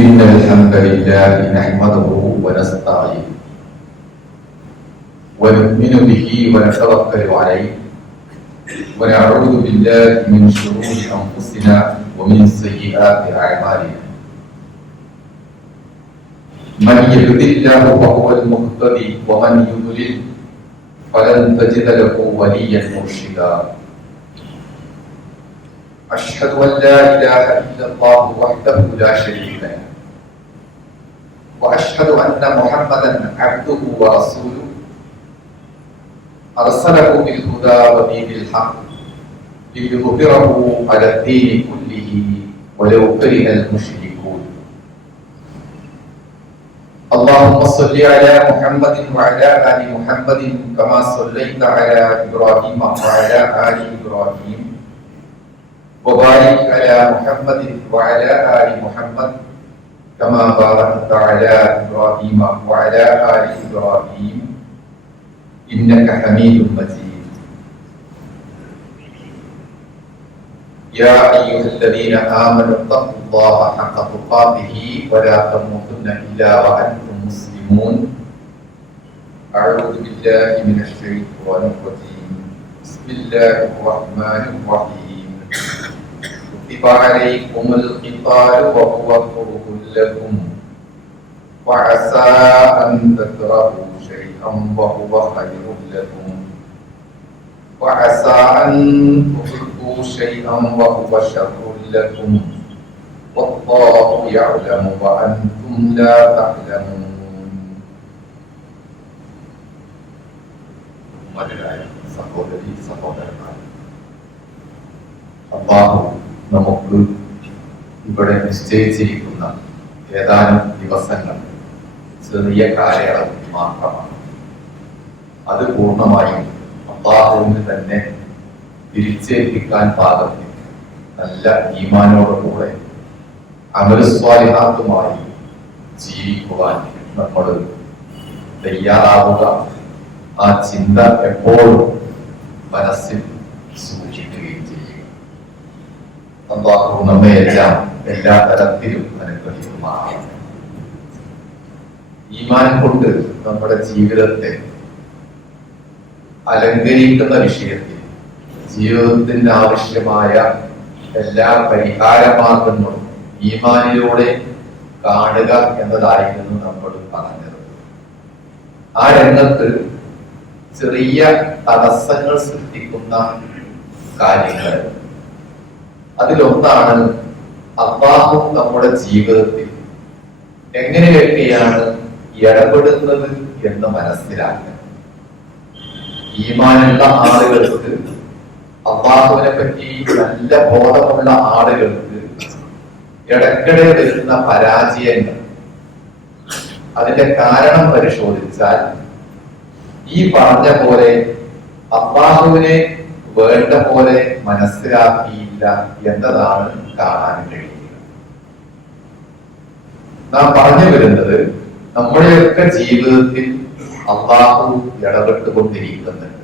إن الحمد لله نحمده ونستعينه ونؤمن به ونتوكل عليه ونعوذ بالله من شرور أنفسنا ومن سيئات أعمالنا. من يهد الله فهو المهتدي ومن يضلل فلن تجد له وليا مرشدا. أشهد أن لا إله إلا الله وحده لا شريك له وأشهد أن محمدا عبده ورسوله أرسله بالهدى ودين الحق ليظهره على الدين كله ولو كره المشركون. اللهم صل على محمد وعلى آل محمد كما صليت على إبراهيم وعلى آل إبراهيم وبارك على محمد وعلى آل محمد كما باركت على إبراهيم وعلى آل إبراهيم إنك حميد مجيد. يا أيها الذين آمنوا اتقوا الله حق تقاته ولا تموتن إلا وأنتم مسلمون. أعوذ بالله من الشيطان الرجيم. بسم الله الرحمن الرحيم. كتب عليكم القتال وهو كره لكم وعسى أن تكرهوا شيئا وهو خير لكم وعسى أن تحبوا شيئا وهو شر لكم والله يعلم وأنتم لا تعلمون. സഹോദരി സഹോദരന്മാർ, അല്ലാഹു നമുക്ക് ഇവിടെ നിശ്ചയിച്ചിരിക്കുന്ന ഏതാനും ദിവസങ്ങൾ ചെറിയ കാലയളവ് മാത്രമാണ്. അത് പൂർണ്ണമായും അല്ലാഹുവിന് തന്നെ തിരിച്ചേൽപ്പിക്കാൻ പാകത്തിൽ നല്ല ഈമാനോടുകൂടെ അമലുസ്വാലിഹാത്തുമായി ജീവിക്കുവാൻ നമ്മൾ തയ്യാറാവുക. ആ ചിന്ത എപ്പോഴും മനസ്സിൽ സൂക്ഷിക്കുകയും ചെയ്യും. അല്ലാഹു നമ്മെ എല്ലാം എല്ലാ തരത്തിലും അനുഗ്രഹിക്കുമാറാകട്ടെ. ഈമാൻ കൊണ്ട് നമ്മുടെ ജീവിതത്തെ അലങ്കരിക്കുന്ന വിഷയത്തിൽ ജീവിതത്തിന് ആവശ്യമായ എല്ലാ പരിഹാര മാർഗങ്ങളും ഈമാനിലൂടെ കാണുക എന്നതായിരുന്നു നമ്മൾ പറഞ്ഞത്. ആ രംഗത്ത് ചെറിയ തടസ്സങ്ങൾ സൃഷ്ടിക്കുന്ന കാര്യങ്ങൾ, അതിലൊന്നാണ് അല്ലാഹു നമ്മുടെ ജീവിതത്തിൽ എങ്ങനെയൊക്കെയാണ് ഇടപെടുന്നത് എന്ന് മനസ്സിലാക്കുക. ഈമാനുള്ള ആളുകൾക്ക്, അല്ലാഹുവിനെ പറ്റി നല്ല ബോധമുള്ള ആളുകൾക്ക് ഇടയ്ക്കിടെ വരുന്ന പരാജയങ്ങൾ, അതിന്റെ കാരണം പരിശോധിച്ചാൽ ഈ പറഞ്ഞ പോലെ അല്ലാഹുവിനെ വേണ്ട പോലെ മനസ്സിലാക്കിയില്ല എന്നതാണ് കാണാൻ കഴിയുക. നാം പറഞ്ഞു വരുന്നത്, നമ്മുടെയൊക്കെ ജീവിതത്തിൽ അല്ലാഹു ഇടപെട്ടുകൊണ്ടിരിക്കുന്നുണ്ട്.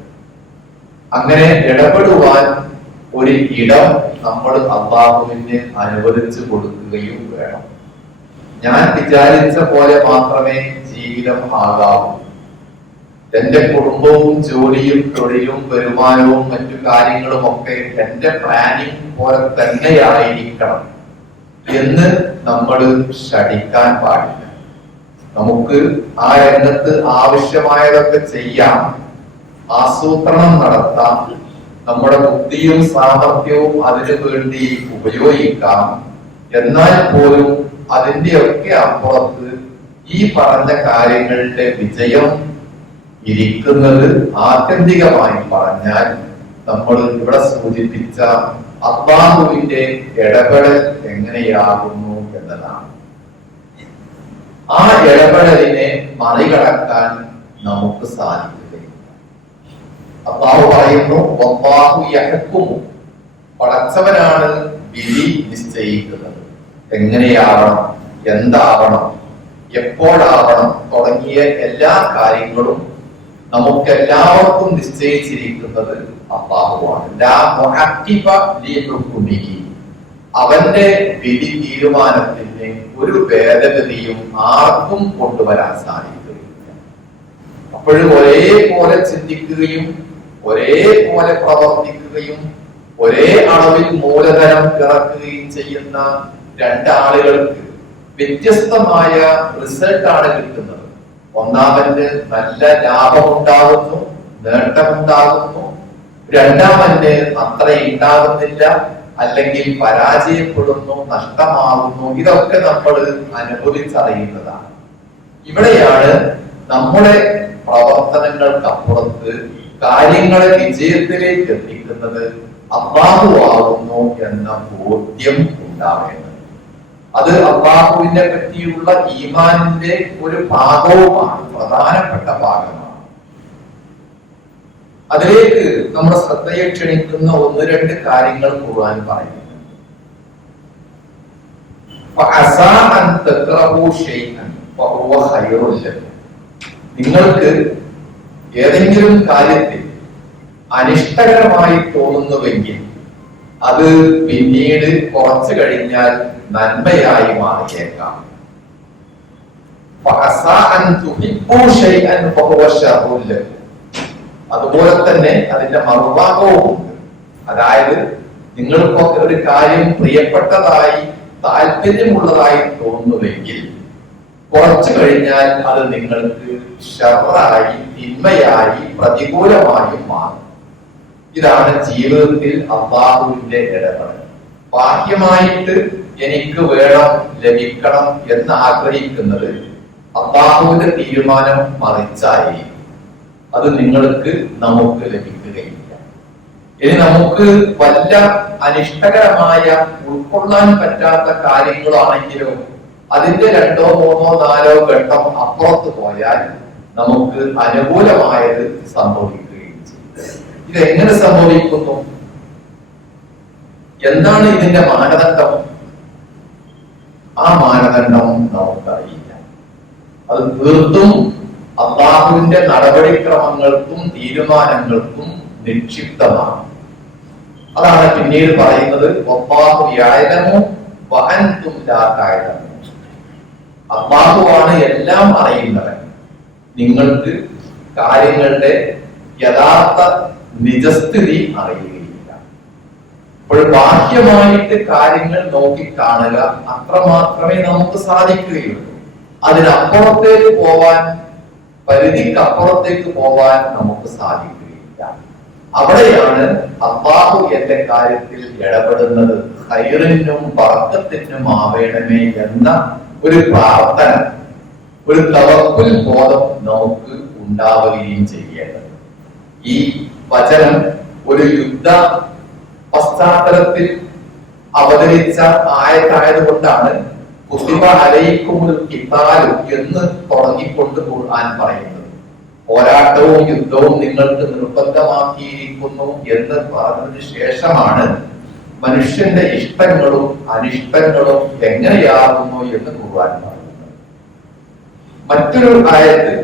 അങ്ങനെ ഇടപെടുവാൻ ഒരു ഇടം നമ്മൾ അല്ലാഹുവിന് അനുവദിച്ചു കൊടുക്കുകയും വേണം. ഞാൻ വിചാരിച്ച പോലെ മാത്രമേ ജീവിതം ആകാവൂ, എന്റെ കുടുംബവും ജോലിയും തൊഴിലും വരുമാനവും മറ്റു കാര്യങ്ങളും ഒക്കെ എന്റെ പ്ലാനിങ് പോലെ തന്നെയായിരിക്കണം എന്ന് നമ്മൾ ശഠിക്കാൻ പാടില്ല. നമുക്ക് ആ രംഗത്ത് ആവശ്യമായതൊക്കെ ചെയ്യാം, ആസൂത്രണം നടത്താം, നമ്മുടെ ബുദ്ധിയും സാമർഥ്യവും അതിനു വേണ്ടി ഉപയോഗിക്കാം. എന്നാൽ പോലും അതിന്റെയൊക്കെ അപ്പുറത്ത് ഈ പറഞ്ഞ കാര്യങ്ങളുടെ വിജയം ഇരിക്കുന്നത് ആത്യന്തികമായി പറഞ്ഞാൽ നമ്മൾ ഇവിടെ സൂചിപ്പിച്ച അല്ലാഹുവിന്റെ ഇടപെടൽ എങ്ങനെയാകുന്നു എന്നതാണ്. ആ ഇടപെടലിനെ മറികടക്കാൻ നമുക്ക് സാധിക്കുകയില്ല. അല്ലാഹു പറയുന്നു, വല്ലാഹു യഹ്കുമു, പടച്ചവനാണ് വിധി നിശ്ചയിക്കുന്നത്. എങ്ങനെയാവണം, എന്താവണം, എപ്പോഴാവണം തുടങ്ങിയ എല്ലാ കാര്യങ്ങളും നമുക്കെല്ലാവർക്കും നിശ്ചയിച്ചിരിക്കുന്നത് അല്ലാഹുവാണ്. ലാ മുഅഖിബ ലി ഹുക്മിഹി, അവന്റെ വിധി തീരുമാനത്തിന് ഒരു ഭേദഗതിയും ആർക്കും കൊണ്ടുവരാൻ സാധിക്കുകയില്ല. അപ്പോഴും ഒരേപോലെ ചിന്തിക്കുകയും ഒരേപോലെ പ്രവർത്തിക്കുകയും ഒരേ അളവിൽ മൂലധനം ഇറക്കുകയും ചെയ്യുന്ന രണ്ടാളുകൾക്ക് വ്യത്യസ്തമായ റിസൾട്ടാണ് കിട്ടുന്നത്. ഒന്നാമന് നല്ല ലാഭമുണ്ടാകുന്നു, നേട്ടമുണ്ടാകുന്നു. രണ്ടാമന് അത്ര ഉണ്ടാകുന്നില്ല, അല്ലെങ്കിൽ പരാജയപ്പെടുന്നു, നഷ്ടമാകുന്നു. ഇതൊക്കെ നമ്മൾ അനുഭവിച്ചറിയുന്നതാണ്. ഇവിടെയാണ് നമ്മുടെ പ്രവർത്തനങ്ങൾക്കപ്പുറത്ത് കാര്യങ്ങളെ വിജയത്തിലേക്ക് എത്തിക്കുന്നത് അല്ലാഹു ആകുന്നു എന്ന ബോധ്യം ഉണ്ടാവേണ്ടത്. അത് അല്ലാഹുവിനെ പറ്റിയുള്ള ഈമാനിന്റെ ഒരു ഭാഗവുമാണ്, പ്രധാനപ്പെട്ട ഭാഗമാണ്. അതിലേക്ക് നമ്മുടെ ശ്രദ്ധയെ ക്ഷണിക്കുന്ന ഒന്ന് രണ്ട് കാര്യങ്ങൾ ഖുർആൻ പറയുന്നു. നിങ്ങൾക്ക് ഏതെങ്കിലും കാര്യത്തിൽ അനിഷ്ടകരമായി തോന്നുന്നുവെങ്കിൽ അത് പിന്നീട് കുറച്ചു കഴിഞ്ഞാൽ നന്മയായി മാറിയേക്കാം. അതുപോലെ തന്നെ അതിന്റെ മറുഭാഗവും ഉണ്ട്. അതായത് നിങ്ങൾക്കൊക്കെ ഒരു കാര്യം പ്രിയപ്പെട്ടതായി താല്പര്യമുള്ളതായി തോന്നുന്നുവെങ്കിൽ കുറച്ചു കഴിഞ്ഞാൽ അത് നിങ്ങൾക്ക് ഷർറായി, തിന്മയായി, പ്രതികൂലമായി മാറും. ഇതാണ് ജീവിതത്തിൽ അല്ലാഹുവിന്റെ ഇടപെടൽ. ബാഹ്യമായിട്ട് എനിക്ക് വേണം, ലഭിക്കണം എന്ന് ആഗ്രഹിക്കുന്നത് അല്ലാഹുവിന്റെ തീരുമാനം മറിച്ചായി അത് നിങ്ങൾക്ക് നമുക്ക് ലഭിക്കുകയില്ല. ഇനി നമുക്ക് വല്ല അനിഷ്ടകരമായ ഉൾക്കൊള്ളാൻ പറ്റാത്ത കാര്യങ്ങളാണെങ്കിലോ അതിന്റെ 2, 3, 4 ഘട്ടം അപ്പുറത്ത് പോയാൽ നമുക്ക് അനുകൂലമായത് സംഭവിക്കുകയും ചെയ്യും. ഇതെങ്ങനെ സംഭവിക്കുന്നു? എന്താണ് ഇതിന്റെ മാനദണ്ഡം? ആ മാനദണ്ഡം നമുക്കറിയില്ല. അത് തീർത്തും അല്ലാഹുവിന്റെ നടപടിക്രമങ്ങൾക്കും തീരുമാനങ്ങൾക്കും നിക്ഷിപ്തമാണ്. അതാണ് പിന്നീട് പറയുന്നത്, വല്ലാഹു യഅലമു വഅൻതും ലാ തഅലമൂൻ. അല്ലാഹുവാണ് എല്ലാം അറിയുന്നവൻ, നിങ്ങൾക്ക് കാര്യങ്ങളുടെ യഥാർത്ഥ നിജസ്ഥിതി അറിയുകയില്ല. അപ്പോൾ ബാഹ്യമായിട്ട് കാര്യങ്ങൾ നോക്കിക്കാണുക അത്രമാത്രമേ നമുക്ക് സാധിക്കുകയുള്ളൂ. അതിനപ്പുറത്തേക്ക് പോവാൻ, പരിധിക്കപ്പുറത്തേക്ക് പോവാൻ നമുക്ക് സാധിക്കുകയില്ല. അവിടെയാണ് അല്ലാഹു എന്റെ കാര്യത്തിൽ ഇടപെടുന്നത് ഖൈറിനും ബറക്കത്തിനും ആവേണമേ എന്ന ഒരു പ്രാർത്ഥന, ഒരു തവക്കുൽ ബോധം നമുക്ക് ഉണ്ടാവുകയും ചെയ്യേണ്ടത്. ഈ വചനം ഒരു യുദ്ധ പശ്ചാത്തലത്തിൽ അവതരിച്ച ആയതായതുകൊണ്ടാണ് കുതിബ അലൈക്കുമുൽ ഖിതാലു എന്ന് തുടങ്ങിക്കൊണ്ട് ഖുർആൻ പറയുന്നത്. പോരാട്ടവും യുദ്ധവും നിങ്ങൾക്ക് നിർബന്ധമാക്കിയിരിക്കുന്നു എന്ന് പറഞ്ഞതിന് ശേഷമാണ് മനുഷ്യന്റെ ഇഷ്ടങ്ങളും അനിഷ്ടങ്ങളും എങ്ങനെയാകുന്നു എന്ന് ഖുർആൻ പറയുന്നത്. മറ്റൊരു ആയത്ത്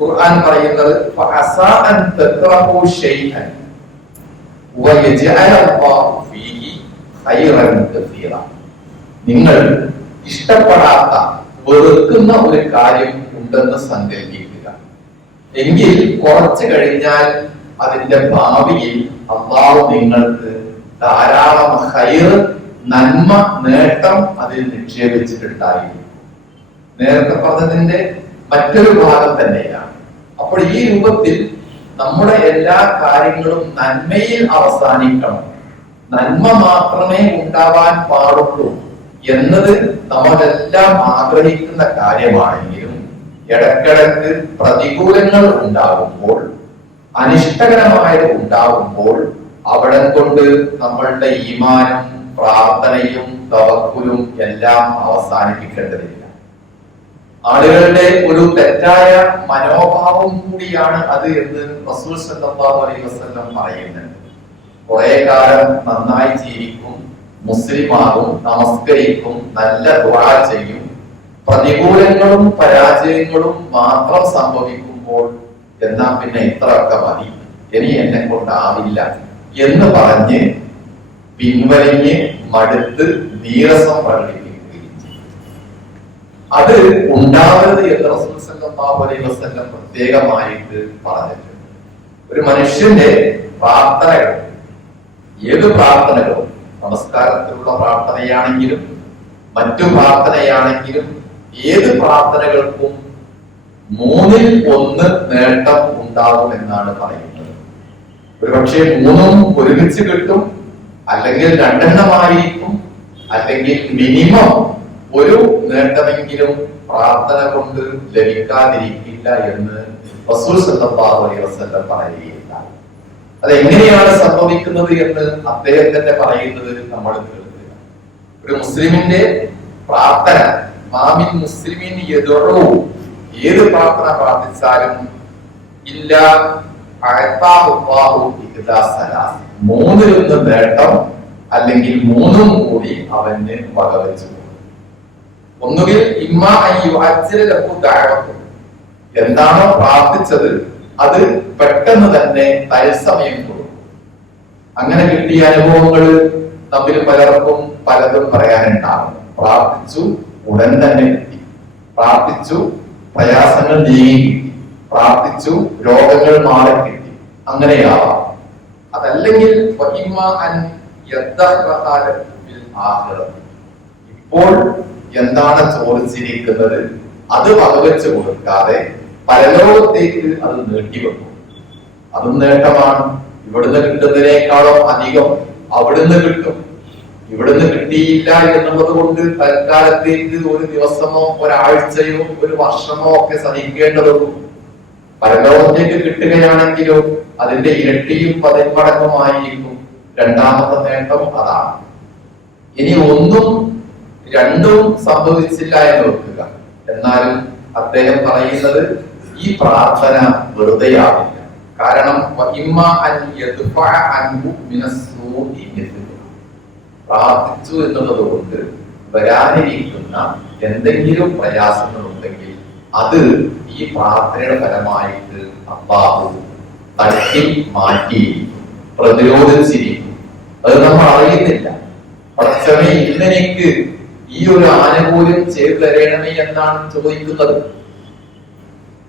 ഖുർആൻ പറയുന്നത് ഫഅസാ അൻ തക്റഹു ശൈഅൻ വയജഅല അല്ലാഹു ഫീഹി ഖൈറൻ കസീറ. നിങ്ങൾ ഇഷ്ടപ്പെടാത്ത, വെറുക്കുന്ന ഒരു കാര്യം ഉണ്ടെന്ന് സങ്കല്പിക്കുക. എങ്കിൽ കുറച്ചു കഴിഞ്ഞാൽ അതിന്റെ ഭാവിയിൽ അല്ലാഹു നിങ്ങൾക്ക് ധാരാളം ഖൈർ, നന്മ, നേട്ടം അതിൽ നിക്ഷേപിച്ചിട്ടുണ്ടായിരിക്കും. നേരത്തെ പറഞ്ഞതിന്റെ മറ്റൊരു ഭാഗം തന്നെയാണ്. അപ്പോൾ ഈ രൂപത്തിൽ നമ്മുടെ എല്ലാ കാര്യങ്ങളും നന്മയിൽ അവസാനിക്കണം, നന്മ മാത്രമേ ഉണ്ടാവാൻ പാടുള്ളൂ എന്നത് നമ്മളെല്ലാം ആഗ്രഹിക്കുന്ന കാര്യമാണെങ്കിലും ഇടക്കിടക്ക് പ്രതികൂലങ്ങൾ ഉണ്ടാകുമ്പോൾ, അനിഷ്ടകരമായത് ഉണ്ടാകുമ്പോൾ അവിടെ കൊണ്ട് നമ്മളുടെ ഈമാനും പ്രാർത്ഥനയും തവക്കുലും എല്ലാം അവസാനിപ്പിക്കേണ്ടതില്ല. ആളുകളുടെ ഒരു തെറ്റായ മനോഭാവം കൂടിയാണ് അത് എന്ന് റസൂൽ സല്ലല്ലാഹു അലൈഹി വസല്ലം പറയുന്നുണ്ട്. കുറെ കാലം നന്നായി ജീവിക്കും, മുസ്ലിമാകും, നമസ്കരിക്കും, നല്ല ദുആ ചെയ്യും, പ്രതികൂലങ്ങളും പരാജയങ്ങളും മാത്രം സംഭവിക്കുമ്പോൾ എന്നാ പിന്നെ ഇത്രയൊക്കെ മതി, ഇനി എന്നെ കൊണ്ടാവില്ല എന്ന് പറഞ്ഞ് പിൻവലിഞ്ഞ് മടുത്ത് നീരസം പ്രകടിപ്പിക്കുകയും ചെയ്യും. അത് ഉണ്ടാവരുത് എന്ന് റസൂൽ സല്ലല്ലാഹു അലൈഹി വസല്ലം പ്രത്യേകമായിട്ട് പറഞ്ഞിട്ടുണ്ട്. ഒരു മനുഷ്യന്റെ പ്രാർത്ഥനകൾ, ഏത് പ്രാർത്ഥനകളും, നമസ്കാരത്തിലുള്ള പ്രാർത്ഥനയാണെങ്കിലും മറ്റു പ്രാർത്ഥനയാണെങ്കിലും ഏത് പ്രാർത്ഥനകൾക്കും 1/3 നേട്ടം ഉണ്ടാകും എന്നാണ് പറയുന്നത്. ഒരുപക്ഷെ 3 ഒരുമിച്ച് കിട്ടും, അല്ലെങ്കിൽ 2 അല്ലെങ്കിൽ മിനിമം ഒരു നേട്ടമെങ്കിലും പ്രാർത്ഥന കൊണ്ട് ലഭിക്കാതിരിക്കില്ല എന്ന് റസൂൽ സല്ലല്ലാഹു അലൈഹി വസല്ലം പറയുകയില്ല. അതെങ്ങനെയാണ് സംഭവിക്കുന്നത് എന്ന് അദ്ദേഹം തന്നെ പറയുന്നത് നമ്മൾ കേൾക്കുക. ഒരു മുസ്ലിമിന്റെ പ്രാർത്ഥന, മാമിൻ മുസ്ലിമിൻ യദഉ, ഏത് പ്രാർത്ഥന പ്രാർത്ഥിച്ചാലും ഇല്ല അഅതാഹു അല്ലാഹു ഇഹ്ദാ സലാസ്, 3 നേട്ടം അല്ലെങ്കിൽ 3 കൂടി അവന് വകവെച്ചു. ഒന്നുകിൽ ഇമ്മാ അയ്യുഅജ്ജില ലഹു ദഅവതു, എന്താണോ പ്രാർത്ഥിച്ചത് അത് പെട്ടെന്ന് തന്നെ തത്സമയം കൊടുക്കും. അങ്ങനെ കിട്ടിയ അനുഭവങ്ങൾ തമ്മിൽ പലർക്കും പലതും പറയാനുണ്ടാകും. പ്രാർത്ഥിച്ചു ഉടൻ തന്നെ കിട്ടി, പ്രാർത്ഥിച്ചു പ്രയാസങ്ങൾ നീങ്ങി കിട്ടി, പ്രാർത്ഥിച്ചു രോഗങ്ങൾ മാറി കിട്ടി, അങ്ങനെയാവാം. അതല്ലെങ്കിൽ ഇപ്പോൾ എന്താണ് ചോദിച്ചിരിക്കുന്നത് അത് വകവെച്ച് കൊടുക്കാതെ പരലോകത്തേക്ക് അത് നീട്ടിവെക്കും. അതും നേട്ടമാണ്. ഇവിടുന്ന് കിട്ടുന്നതിനേക്കാളും അധികം അവിടുന്ന് കിട്ടും. ഇവിടുന്ന് കിട്ടിയില്ല എന്നുള്ളത് കൊണ്ട് തൽക്കാലത്തേക്ക് ഒരു ദിവസമോ ഒരാഴ്ചയോ ഒരു വർഷമോ ഒക്കെ സഹിക്കേണ്ടതുള്ളൂ. പരലോകത്തേക്ക് കിട്ടുകയാണെങ്കിലോ അതിന്റെ ഇരട്ടിയും 10 മടങ്ങുമായിരിക്കും. രണ്ടാമത്തെ നേട്ടം അതാണ്. ഇനി 1ഉം 2ഉം സംഭവിച്ചില്ല എന്ന് വെക്കുക, എന്നാലും അദ്ദേഹം പറയുന്നത് ഈ പ്രാർത്ഥന വെറുതെയാവില്ല. കാരണം പ്രാർത്ഥിച്ചു എന്നുള്ളത് കൊണ്ട് വരാനിരിക്കുന്ന എന്തെങ്കിലും പ്രയാസങ്ങൾ ഉണ്ടെങ്കിൽ അത് ഈ പ്രാർത്ഥനയുടെ ഫലമായിട്ട് അല്ലാഹു തട്ടി മാറ്റി പ്രതിരോധിച്ചിരിക്കും. അത് നമ്മൾ അറിയുന്നില്ല. പടച്ചവനെ ഇന്നെനിക്ക് ഈ ഒരു ആനുകൂല്യം ചെയ്തു തരണമേ എന്നാണ് ചോദിക്കുന്നത്.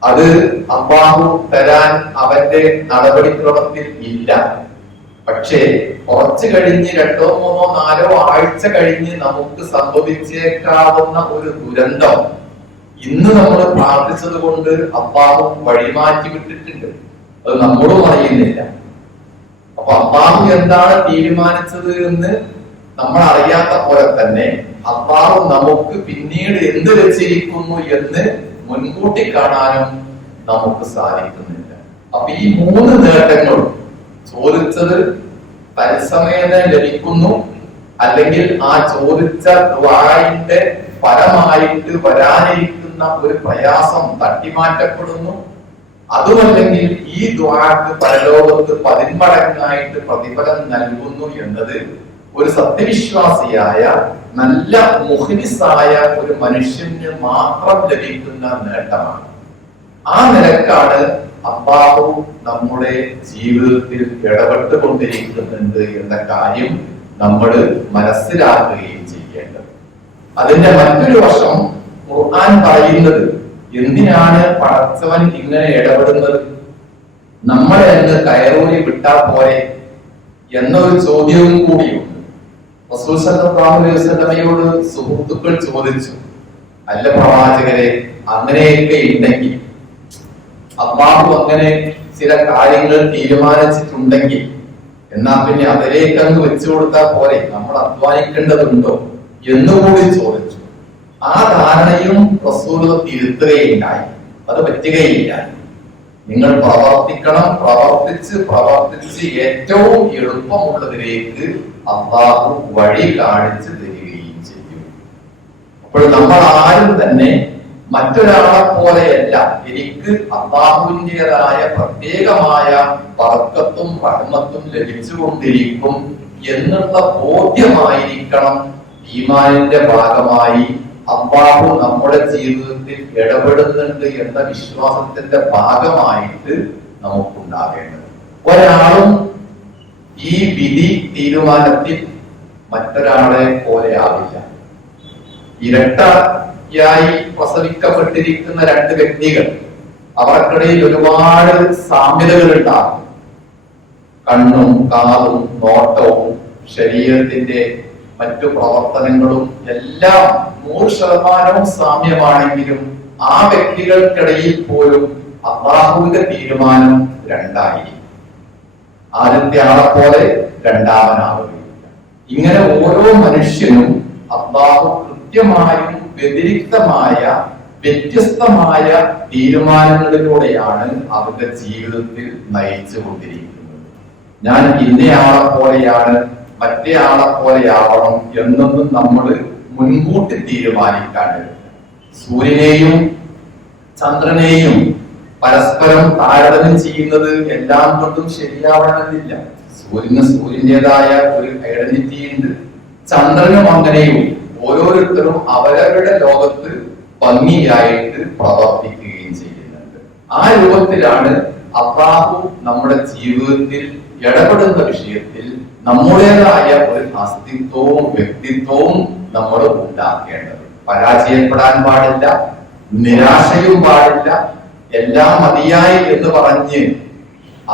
അത് അല്ലാഹു തരാൻ അവന്റെ നടപടിക്രമത്തിൽ ഇല്ല. പക്ഷേ കുറച്ച് കഴിഞ്ഞ് 2, 3, 4 ആഴ്ച കഴിഞ്ഞ് നമുക്ക് സംഭവിച്ചേക്കാവുന്ന ഒരു ദുരന്തം ഇന്ന് നമ്മൾ പ്രാർത്ഥിച്ചത് കൊണ്ട് അല്ലാഹു വഴിമാറ്റി വിട്ടിട്ടുണ്ട്. അത് നമ്മളും അറിയുന്നില്ല. അപ്പൊ അല്ലാഹു എന്താണ് തീരുമാനിച്ചത് എന്ന് നമ്മൾ അറിയാത്ത പോലെ തന്നെ അല്ലാഹു നമുക്ക് പിന്നീട് എന്ത് വെച്ചിരിക്കുന്നു എന്ന് മുൻകൂട്ടി കാണാനും നമുക്ക് സാധിക്കുന്നില്ല. അപ്പൊ ഈ 3 നേട്ടങ്ങളും ചോദിച്ചത് തത്സമയം ലഭിക്കുന്നു, അല്ലെങ്കിൽ ആ ചോദിച്ച ദുആഇന്റെ ഫലമായിട്ട് വരാനിരിക്കുന്ന ഒരു പ്രയാസം തട്ടിമാറ്റപ്പെടുന്നു, അതുമല്ലെങ്കിൽ ഈ ദുആക്ക് പരലോകത്ത് 10 മടങ്ങായിട്ട് പ്രതിഫലം നൽകുന്നു എന്നത് ഒരു സത്യവിശ്വാസിയായ നല്ല മുഖ്ലിസായ ഒരു മനുഷ്യന് മാത്രം ലഭിക്കുന്ന നേട്ടമാണ്. ആ നിലക്കാണ് അല്ലാഹു നമ്മുടെ ജീവിതത്തിൽ ഇടപെട്ടുകൊണ്ടിരിക്കുന്നുണ്ട് എന്ന കാര്യം നമ്മൾ മനസ്സിലാക്കുകയും ചെയ്യേണ്ടത്. അതിന്റെ മറ്റൊരു വശം ഖുർആൻ പറയുന്നത് എന്തിനാണ് പടച്ചവൻ ഇങ്ങനെ ഇടപെടുന്നത്, നമ്മളെ അങ്ങ് കയറൂരി വിട്ടാൽ പോരെ എന്നൊരു ചോദ്യവും കൂടിയുണ്ട്. റസൂൽ സല്ലല്ലാഹു അലൈഹി വസല്ലമയോട് സുഹൃത്തുക്കൾ ചോദിച്ചു, അല്ല പ്രവാചകരെ, അങ്ങനെയൊക്കെ ഉണ്ടെങ്കിൽ, അല്ലാഹു അങ്ങനെ ചില കാര്യങ്ങൾ തീരുമാനിച്ചിട്ടുണ്ടെങ്കിൽ എന്നാ പിന്നെ അതിലേക്ക് അങ്ങ് വെച്ചു കൊടുത്താൽ പോരെ, നമ്മൾ അധ്വാനിക്കേണ്ടതുണ്ടോ എന്നുകൂടി ചോദിച്ചു. ആ ധാരണയും റസൂൽ തിരുത്തുകയുണ്ടായി. അത് പറ്റുകയില്ല. നിങ്ങൾ പ്രവർത്തിക്കണം, പ്രവർത്തിച്ച് ഏറ്റവും എളുപ്പമുള്ളതിലേക്ക് അല്ലാഹു വഴി കാണിച്ചു തരികയും ചെയ്യും. അപ്പോൾ നമ്മൾ ആരും തന്നെ മറ്റൊരാളെ പോലെയല്ല, എനിക്ക് അല്ലാഹുവിൻ്റെതായ പ്രത്യേകമായ ബർക്കത്തും റഹ്മത്തും ലഭിച്ചുകൊണ്ടിരിക്കും എന്നുള്ള ബോധ്യമായിരിക്കണം ഈമാനിന്റെ ഭാഗമായി അല്ലാഹു നമ്മുടെ ജീവിതത്തിൽ ഇടപെടുന്നുണ്ട് എന്ന വിശ്വാസത്തിന്റെ ഭാഗമായിട്ട് നമുക്കുണ്ടാകേണ്ടത്. ഒരാളും ഈ വിധി തീരുമാനത്തിൽ മറ്റൊരാളെ പോലെ ആവില്ല. ഇരട്ടയായി പ്രസവിക്കപ്പെട്ടിരിക്കുന്ന രണ്ട് വ്യക്തികൾ, അവർക്കിടയിൽ ഒരുപാട് സാമ്യതകൾ ഉണ്ടാകും. കണ്ണും കാതും നോട്ടവും ശരീരത്തിന്റെ മറ്റു പ്രവർത്തനങ്ങളും എല്ലാം 100% സാമ്യമാണെങ്കിലും ആ വ്യക്തികൾക്കിടയിൽ പോലും അല്ലാഹുവിന്റെ തീരുമാനം രണ്ടായിരിക്കും. ആദ്യത്തെ ആളെ പോലെ രണ്ടാമനാവുകയില്ല. ഇങ്ങനെ ഓരോ മനുഷ്യനും അല്ലാഹു കൃത്യമായും വ്യതിരിക്തമായ വ്യത്യസ്തമായ തീരുമാനങ്ങളിലൂടെയാണ് അവരുടെ ജീവിതത്തിൽ നയിച്ചു കൊണ്ടിരിക്കുന്നത്. ഞാൻ ഇന്നയാളെ പോലെയാണ്, മറ്റേ ആളെ പോലെയാവണം എന്നൊന്നും നമ്മൾ മുൻകൂട്ടി തീരുമാനിക്കാണ്ട്, സൂര്യനെയും ചന്ദ്രനെയും പരസ്പരം താരതമ്യം ചെയ്യുന്നത് എല്ലാം കൊണ്ടും ശരിയാവണമെന്നില്ല. സൂര്യന് സൂര്യന്റേതായ ഒരു ഐഡന്റിറ്റി ഉണ്ട്, ചന്ദ്രനും അങ്ങനെയും. ഓരോരുത്തരും അവരവരുടെ ലോകത്ത് ഭംഗിയായിട്ട് പ്രവർത്തിക്കുകയും ചെയ്യുന്നുണ്ട്. ആ രൂപത്തിലാണ് അല്ലാഹു നമ്മുടെ ജീവിതത്തിൽ ഇടപെടുന്ന വിഷയത്തിൽ നമ്മുടേതായ ഒരു അസ്തിത്വവും വ്യക്തിത്വവും നമ്മൾ ഉണ്ടാക്കേണ്ടത്. പരാജയപ്പെടാൻ പാടില്ല, നിരാശയും പാടില്ല, എല്ലാം മതിയായി എന്ന് പറഞ്ഞ്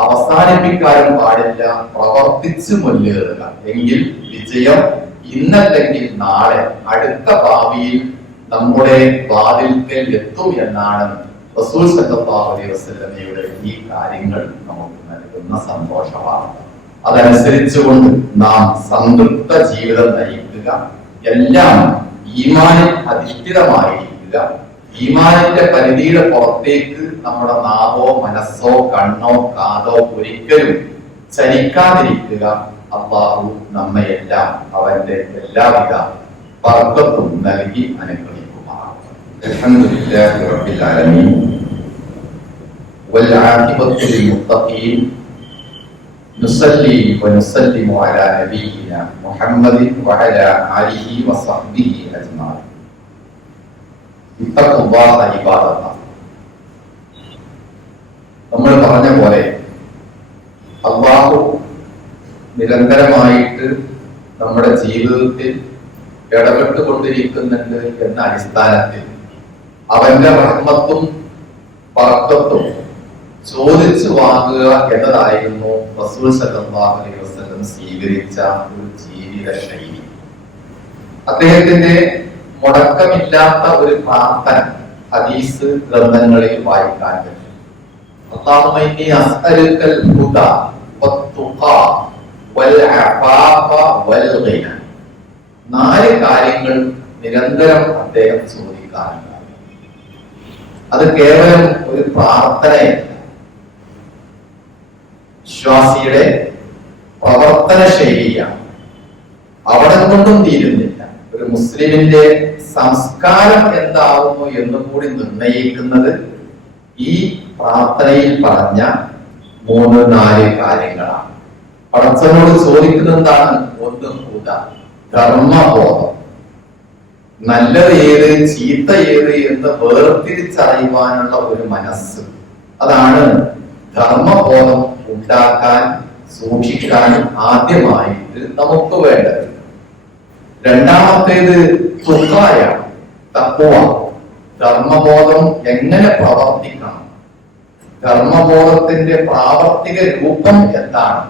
അവസാനിപ്പിക്കാനും പാടില്ല. പ്രവർത്തിച്ച് മുന്നേറുക. എങ്കിൽ വിജയം ഇന്നല്ലെങ്കിൽ നാളെ, അടുത്ത ഭാവിയിൽ നമ്മുടെ വാതിൽക്കൽ എത്തും എന്നാണ് റസൂൽ സല്ലല്ലാഹു അലൈഹി വസല്ലമയുടെ ഈ കാര്യങ്ങൾ നമുക്ക് നൽകുന്ന സന്തോഷവാർത്ത. അതനുസരിച്ചുകൊണ്ട് നാം സംതൃപ്ത ജീവിതം നയിക്കുക, എല്ലാം ഈമാനിൽ അധിഷ്ഠിതമായിരിക്കുക. ഈമാനിന്റെ പരിധിയുടെ പുറത്തേക്ക് നമ്മുടെ നാവോ മനസ്സോ കണ്ണോ കാതോ ഒരിക്കലും ചലിക്കാതിരിക്കുക. അല്ലാഹു നമ്മയെല്ലാം അവന്റെ എല്ലാവിധ ബർക്കത്തും നൽകി അനുഗ്രഹിക്കുമാറാകട്ടെ. അൽഹംദുലില്ലാഹി റബ്ബിൽ ആലമീൻ വൽ ആഖിബത്തു ലിൽ മുത്തഖീൻ. നുസല്ലി വനുസല്ലിമു അലാ നബിയിനാ മുഹമ്മദിൻ വഅലാ ആലിഹി വസഹ്ബിഹി അജ്മഈൻ. ഇത്തഖുല്ലാഹ ഇബാദല്ലാഹ്. നമ്മൾ പറഞ്ഞ പോലെ അല്ലാഹു നിരന്തരമായിട്ട് നമ്മുടെ ജീവിതത്തിൽ ഇടപെട്ടുകൊണ്ടിരിക്കുന്നുണ്ട് എന്ന അടിസ്ഥാനത്തിൽ അവന്റെ റഹ്മത്തും ബർക്കത്തും ചോദിച്ചു വാങ്ങുക എന്നതായിരുന്നു റസൂൽ സല്ലല്ലാഹു അലൈഹി വസല്ലം സ്വീകരിച്ച ഒരു ജീവിത ശൈലി. അദ്ദേഹത്തിന്റെ മുടക്കമില്ലാത്ത ഒരു പ്രാർത്ഥന ഹദീസ് ഗ്രന്ഥങ്ങളിൽ വായിക്കാൻ പറ്റും. അല്ലാഹുമ്മ ഇന്നി അസ്അലുക്കൽ ഹുദാ വത്തുഖാ വൽ അഫാഫ വൽ ഗിന. 4 കാര്യങ്ങൾ നിരന്തരം അദ്ദേഹം ചോദിക്കാറുണ്ട്. അത് കേവലം ഒരു പ്രാർത്ഥനയല്ല, വിശ്വാസിയുടെ പ്രവർത്തന ശൈലിയാണ്. അവിടെ കൊണ്ടും തീരുന്നില്ല. ഒരു മുസ്ലിമിന്റെ സംസ്കാരം എന്താവുന്നു എന്നും കൂടി നിർണയിക്കുന്നത് ഈ പ്രാർത്ഥനയിൽ പറഞ്ഞ 3-4 കാര്യങ്ങളാണ്. പടച്ചവനോട് ചോദിക്കുന്നത് എന്താണ്? ഒന്ന് ഹുദ, ധർമ്മബോധം. നല്ലത് ഏത് ചീത്ത ഏത് എന്ന് വേർതിരിച്ചറിയുവാനുള്ള ഒരു മനസ്സ്. അതാണ് ധർമ്മബോധം ഉണ്ടാക്കാൻ സൂക്ഷിക്കാൻ ആദ്യമായിട്ട് നമുക്ക് വേണ്ടത്. രണ്ടാമത്തേത് തുഖായാണ്, തഖ്വ. ധർമ്മബോധം എങ്ങനെ പ്രവർത്തിക്കണം, ധർമ്മബോധത്തിന്റെ പ്രാവർത്തിക രൂപം എന്താണ്,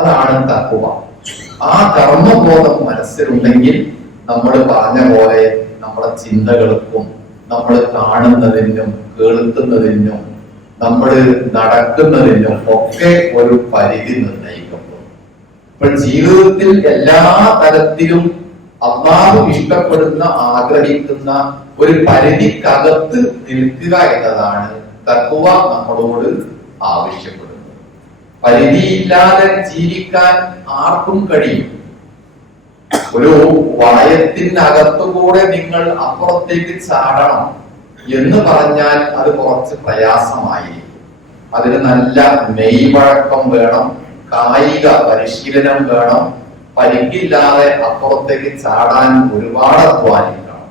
അതാണ് തഖ്വ. ആ ധർമ്മബോധം മനസ്സിലുണ്ടെങ്കിൽ നമ്മൾ പറഞ്ഞ പോലെ നമ്മുടെ ചിന്തകൾക്കും നമ്മൾ കാണുന്നതിനും കേൾക്കുന്നതിനും നമ്മൾ നടക്കുന്നതിനും ഒക്കെ ഒരു പരിധി നിർണയിക്കപ്പെടും. ഇപ്പോൾ ജീവിതത്തിൽ എല്ലാ തരത്തിലും അല്ലാഹു ഇഷ്ടപ്പെടുന്ന ആഗ്രഹിക്കുന്ന ഒരു പരിധിക്കകത്ത് നിൽക്കുക എന്നതാണ് തഖ്വ നമ്മളോട് ആവശ്യപ്പെടുന്നത്. പരിധിയില്ലാതെ ജീവിക്കാൻ ആർക്കും കഴിയും. ഒരു വളയത്തിനകത്തുകൂടെ നിങ്ങൾ അപ്പുറത്തേക്ക് ചാടണം എന്ന് പറഞ്ഞാൽ അത് കുറച്ച് പ്രയാസമായിരിക്കും. അതിന് നല്ല മെയ്വഴക്കം വേണം, കായിക പരിശീലനം വേണം. പരിക്കില്ലാതെ അപ്പുറത്തേക്ക് ചാടാൻ ഒരുപാട് അധ്വാനിക്കണം.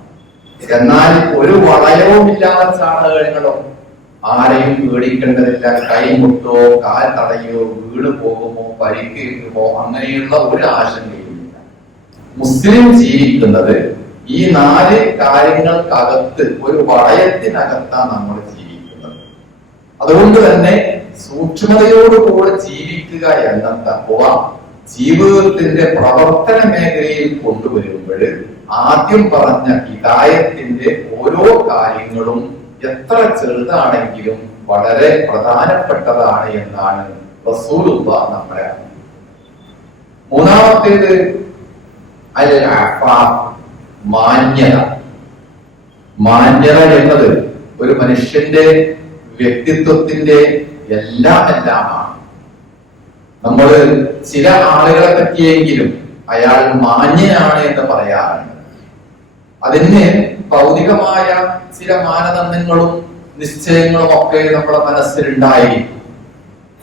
എന്നാൽ ഒരു വളയവും ഇല്ലാതെ ചാടുക കഴിഞ്ഞോ ആരെയും പേടിക്കേണ്ടതില്ല. കൈമുട്ടോ കാൽ തടയോ വീണ് പോകുമോ പരിക്ക് കിട്ടുമോ അങ്ങനെയുള്ള ഒരു ആശങ്കയുമില്ല. മുസ്ലിം ജീവിക്കുന്നത് ഈ 4 കാര്യങ്ങൾക്കകത്ത്, ഒരു വളയത്തിനകത്താണ് നമ്മൾ ജീവിക്കുന്നത്. അതുകൊണ്ട് തന്നെ സൂക്ഷ്മതയോടുകൂടെ ജീവിക്കുക എന്ന തഖ്വ ജീവിതത്തിന്റെ പ്രവർത്തന മേഖലയിൽ കൊണ്ടുവരുമ്പോൾ ആദ്യം പറഞ്ഞ ഹിദായത്തിന്റെ ഓരോ കാര്യങ്ങളും എത്ര ചെറുതാണെങ്കിലും വളരെ പ്രധാനപ്പെട്ടതാണ് എന്നാണ് റസൂലുള്ളാഹ് നമ്മളെ അറിയിക്കുന്നത്. മൂന്നാമത്തേത് അൽ അഫാഫ്, മാന്യത. മാന്യത എന്നത് ഒരു മനുഷ്യന്റെ വ്യക്തിത്വത്തിന്റെ എല്ലാമാണ്. നമ്മൾ ചില ആളുകളെ പറ്റിയെങ്കിലും അയാൾ മാന്യനാണ് എന്ന് പറയാറുണ്ട്. അതിന് ഭൗതികമായ ചില മാനദണ്ഡങ്ങളും നിശ്ചയങ്ങളും ഒക്കെ നമ്മുടെ മനസ്സിലുണ്ടായിരിക്കും.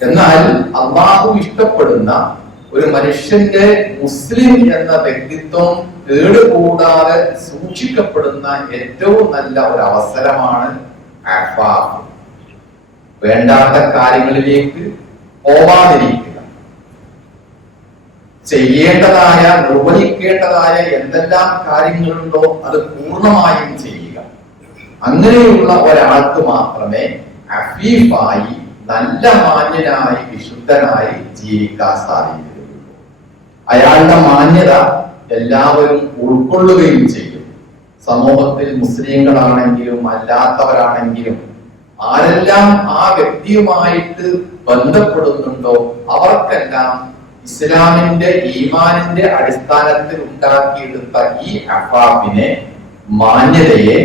എന്നാൽ അല്ലാഹു ഇഷ്ടപ്പെടുന്ന ഒരു മനുഷ്യന്റെ മുസ്ലിം എന്ന വ്യക്തിത്വം കേടുകൂടാതെ സൂക്ഷിക്കപ്പെടുന്ന ഏറ്റവും നല്ല ഒരു അവസരമാണ് അഫാഫ്. വേണ്ടാത്ത കാര്യങ്ങളിലേക്ക് പോവാതിരിക്കുക, ചെയ്യേണ്ടതായ നിർവഹിക്കേണ്ടതായ എന്തെല്ലാം കാര്യങ്ങളുണ്ടോ അത് പൂർണ്ണമായും ചെയ്യുക. അങ്ങനെയുള്ള ഒരാൾക്ക് മാത്രമേ അഫീഫായി, നല്ല മാന്യനായി, വിശുദ്ധനായി ജീവിക്കാൻ സാധിക്കുകയുള്ളൂ. അയാളുടെ മാന്യത എല്ലാവരും ഉൾക്കൊള്ളുകയും ചെയ്യും. സമൂഹത്തിൽ മുസ്ലിങ്ങളാണെങ്കിലും അല്ലാത്തവരാണെങ്കിലും ആരെല്ലാം ആ വ്യക്തിയുമായിട്ട് ബന്ധപ്പെടുന്നുണ്ടോ അവർക്കെല്ലാം ഇസ്ലാമിന്റെ, ഈമാനിന്റെ അടിസ്ഥാനത്തിൽ ഉണ്ടാക്കിയെടുത്ത ഈ അഫാഫിനെ, മാന്യതയെ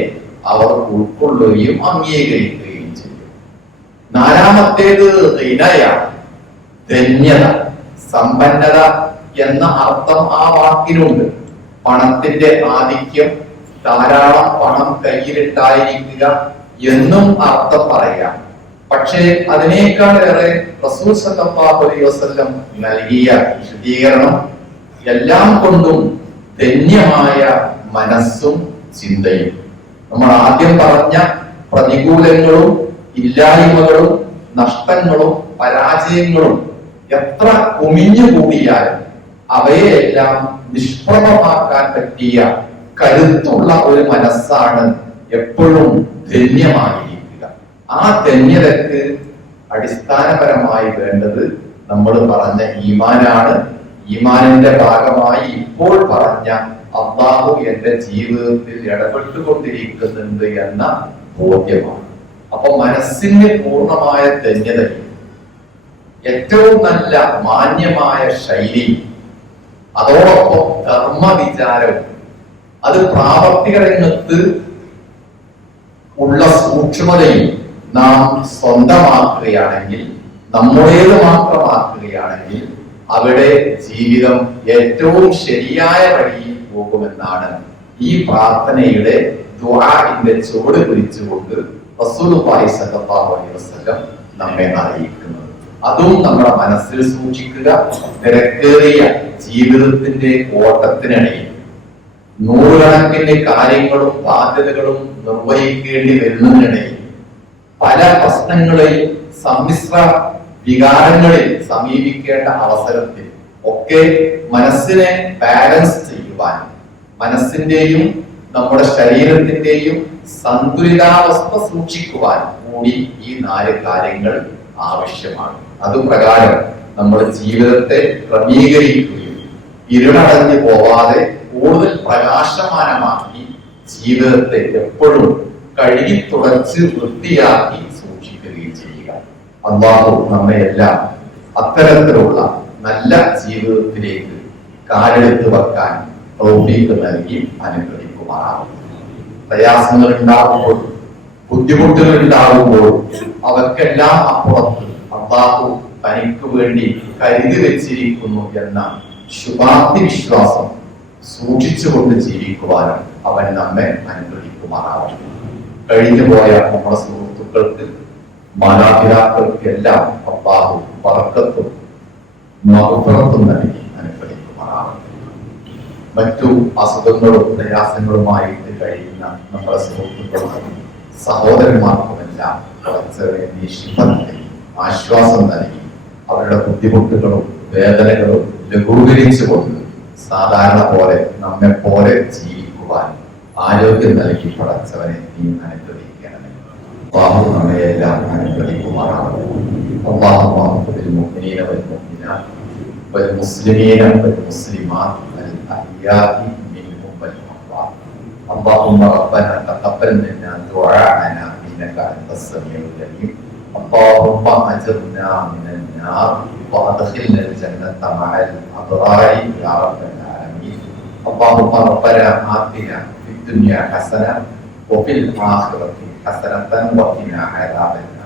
അവർ ഉൾക്കൊള്ളുകയും അംഗീകരിക്കുകയും ചെയ്യും. നാലാമത്തേത് ഹിനയാണ്, ധന്യത, സമ്പന്നത എന്ന അർത്ഥം ആ വാക്കിനുണ്ട്. പണത്തിന്റെ ആധിക്യം, ധാരാളം പണം കയ്യിലുണ്ടായിരിക്കുക എന്നും അർത്ഥം പറയാം. പക്ഷേ അതിനേക്കാൾ ഏറെ റസൂൽ സല്ലല്ലാഹു അലൈഹി വസല്ലം നൽകിയ വിശദീകരണം എല്ലാം കൊണ്ടും ധന്യമായ മനസ്സും ചിന്തയും. നമ്മൾ ആദ്യം പറഞ്ഞ പ്രതികൂലങ്ങളും ഇല്ലായ്മകളും നഷ്ടങ്ങളും പരാജയങ്ങളും എത്ര കുമിഞ്ഞുകൂടിയാലും അവയെല്ലാം നിഷ്പ്രഭമാക്കാൻ പറ്റിയ കരുത്തുള്ള ഒരു മനസ്സാണ് എപ്പോഴും ധന്യമായിരിക്കുക. ആ ധന്യതക്ക് അടിസ്ഥാനപരമായി വേണ്ടത് നമ്മൾ പറഞ്ഞ ഈമാനാണ്. ഈമാനിന്റെ ഭാഗമായി ഇപ്പോൾ പറഞ്ഞ അല്ലാഹു എന്റെ ജീവിതത്തിൽ ഇടപെട്ടുകൊണ്ടിരിക്കുന്നുണ്ട് എന്ന ബോധ്യമാണ്. അപ്പൊ മനസ്സിന് പൂർണ്ണമായ ധന്യതയും ഏറ്റവും നല്ല മാന്യമായ ശൈലി, അതോടൊപ്പം ധർമ്മവിചാരവും, അത് പ്രാവർത്തിക രംഗത്ത് ഉള്ള സൂക്ഷ്മതയും നാം സ്വന്തമാക്കുകയാണെങ്കിൽ, നമ്മുടേത് മാത്രമാക്കുകയാണെങ്കിൽ അവിടെ ജീവിതം ഏറ്റവും ശരിയായ വഴിയിൽ പോകുമെന്നാണ് ഈ പ്രാർത്ഥനയുടെ ദുആഇന്റെ ചുവട് പിടിച്ചുകൊണ്ട് റസൂലുള്ളാഹി സ്വല്ലല്ലാഹു അലൈഹി വസല്ലം നമ്മെ അറിയിക്കുന്നത്. അതും നമ്മുടെ മനസ്സിൽ സൂക്ഷിക്കുക. തിരക്കേറിയ ജീവിതത്തിന്റെ ഓട്ടത്തിനിടയിൽ നൂറുകണക്കിന് കാര്യങ്ങളും ബാധ്യതകളും നിർവഹിക്കേണ്ടി വരുന്നതിനിടയിൽ പല പ്രശ്നങ്ങളെയും സമ്മിശ്ര വികാരങ്ങളിൽ സമീപിക്കേണ്ട അവസരത്തിൽ ഒക്കെ മനസ്സിനെ ബാലൻസ് ചെയ്യുവാൻ, മനസ്സിന്റെയും നമ്മുടെ ശരീരത്തിന്റെയും സന്തുലിതാവസ്ഥ സൂക്ഷിക്കുവാൻ കൂടി ഈ 4 കാര്യങ്ങൾ ആവശ്യമാണ്. അതുപ്രകാരം നമ്മൾ ജീവിതത്തെ ക്രമീകരിക്കുകയും ഇരുളടഞ്ഞു പോവാതെ കൂടുതൽ പ്രകാശമാനമാക്കി ജീവിതത്തെ എപ്പോഴും കഴുകി തുടച്ച് വൃത്തിയാക്കി സൂക്ഷിക്കുകയും ചെയ്യുക. അല്ലാഹു നമ്മയെല്ലാം അത്തരത്തിലുള്ള നല്ല ജീവിതത്തിലേക്ക് കാലെടുത്ത് വെക്കാൻ തൗഫീഖ് നൽകി അനുഗ്രഹിക്കുമാറാകും. പ്രയാസങ്ങൾ ഉണ്ടാകുമ്പോൾ, ബുദ്ധിമുട്ടുകൾ ഉണ്ടാകുമ്പോൾ അവർക്കെല്ലാം അപ്പുറത്ത് അല്ലാഹു തനിക്ക് വേണ്ടി കരുതി വെച്ചിരിക്കുന്നു എന്ന ശുഭാപ്തി വിശ്വാസം സൂക്ഷിച്ചുകൊണ്ട് ജീവിക്കുവാനും അവൻ നമ്മെ അനുഗ്രഹിക്കുമാറാവും. കഴിഞ്ഞുപോയ നമ്മുടെ സുഹൃത്തുക്കൾക്ക്, മാതാപിതാക്കൾക്ക് എല്ലാം അല്ലാഹു ബറക്കത്തും മഗ്ഫിറത്തും നൽകി അനുഗ്രഹിക്കുമാറാവും. മറ്റു അസുഖങ്ങളും പ്രയാസങ്ങളുമായിട്ട് കഴിയുന്ന നമ്മുടെ സുഹൃത്തുക്കൾക്കും സഹോദരന്മാർക്കുമെല്ലാം നീ ശിഫ നൽകി, ആശ്വാസം നൽകി, അവരുടെ ബുദ്ധിമുട്ടുകളും വേദനകളും ലഘൂകരിച്ചുകൊണ്ട് സാധാരണ പോലെ നമ്മെ പോലെ ജീവിക്കുവാൻ ആരോഗ്യം നൽകി പടച്ചവനെ നീ അനുഗ്രഹിക്കണമേ. അല്ലാഹു നമ്മയെല്ലാം അനുഗ്രഹിക്കുമാറാണ്. اللهم اغفر للمؤمنين والمؤمنات والمسلمين والمسلمات الأحياء منهم والأموات. اللهم ربنا تقبل منا دعاءنا إنك أنت السميع العليم. اللهم أجرنا من النار وأدخلنا الجنة مع الأبرار يا رب العالمين. اللهم ربنا آتنا في الدنيا حسنة وفي الآخرة حسنة وقنا عذاب النار.